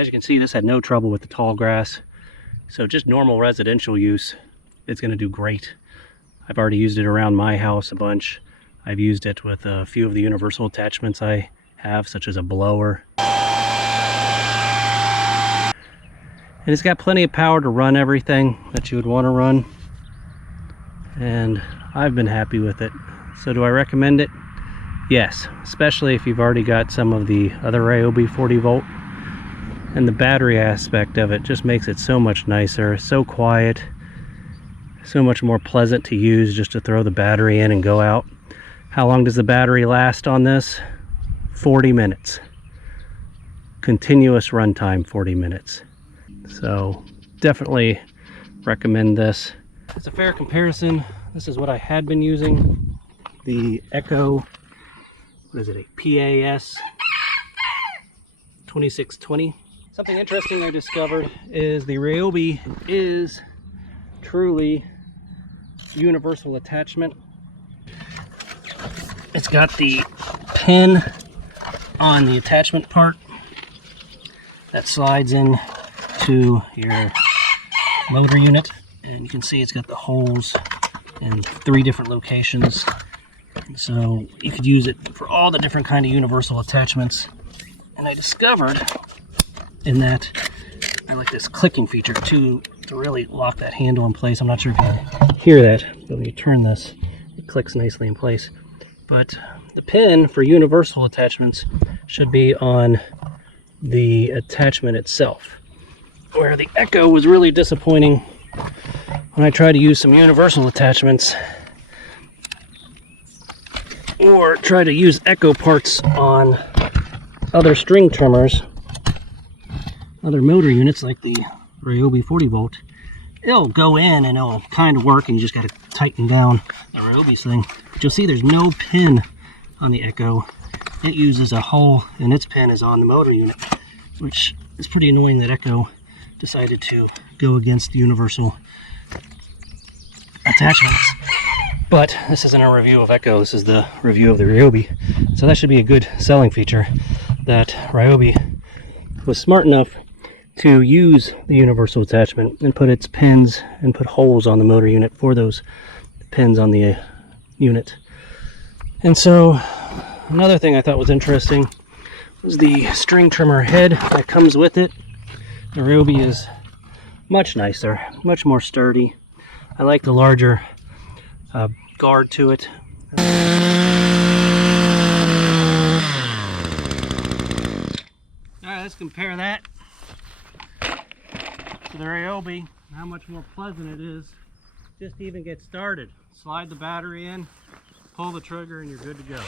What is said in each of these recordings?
as you can see, this had no trouble with the tall grass. So just normal residential use, it's going to do great. I've already used it around my house a bunch. I've used it with a few of the universal attachments I have, such as a blower. And it's got plenty of power to run everything that you would want to run. And I've been happy with it. So do I recommend it? Yes, especially if you've already got some of the other Ryobi 40 volt. And the battery aspect of it just makes it so much nicer, so quiet, so much more pleasant to use just to throw the battery in and go out. How long does the battery last on this? 40 minutes. Continuous runtime, 40 minutes. So definitely recommend this. It's a fair comparison. This is what I had been using. The Echo, what is it, a PAS 2620. Something interesting I discovered is the Ryobi is truly universal attachment. It's got the pin on the attachment part that slides in to your motor unit, and you can see it's got the holes in 3 different locations, so you could use it for all the different kind of universal attachments. And I discovered in that I like this clicking feature too, to really lock that handle in place. I'm not sure if you can hear that, but when you turn this, it clicks nicely in place. But the pin for universal attachments should be on the attachment itself, where the Echo was really disappointing when I tried to use some universal attachments or try to use Echo parts on other string trimmers, other motor units like the Ryobi 40 volt. It'll go in and it'll kind of work, and you just got to tighten down the Ryobi's thing. But you'll see there's no pin on the Echo. It uses a hole, and its pin is on the motor unit, which is pretty annoying that Echo decided to go against the universal attachments. But this isn't a review of Echo, this is the review of the Ryobi. So that should be a good selling feature, that Ryobi was smart enough to use the universal attachment and put its pins and put holes on the motor unit for those pins on the unit. And so another thing I thought was interesting was the string trimmer head that comes with it. The Ryobi is much nicer, much more sturdy. I like the larger guard to it. Alright, let's compare that to the Ryobi, how much more pleasant it is just to even get started. Slide the battery in, pull the trigger, and you're good to go.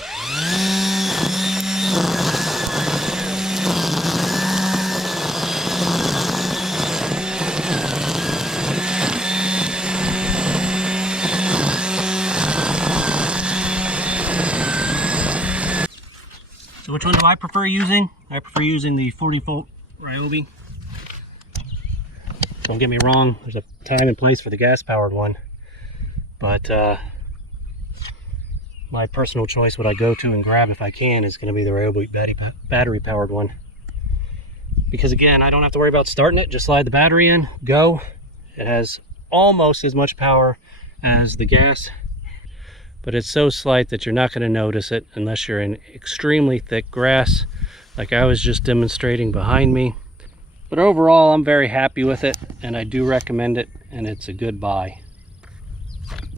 So which one do I prefer using? I prefer using the 40 volt Ryobi. Don't get me wrong, there's a time and place for the gas powered one, but my personal choice, what I go to and grab if I can, is going to be the Ryobi battery powered one. Because again, I don't have to worry about starting it, just slide the battery in, go. It has almost as much power as the gas, but it's so slight that you're not going to notice it unless you're in extremely thick grass like I was just demonstrating behind me. But overall, I'm very happy with it, and I do recommend it, and it's a good buy.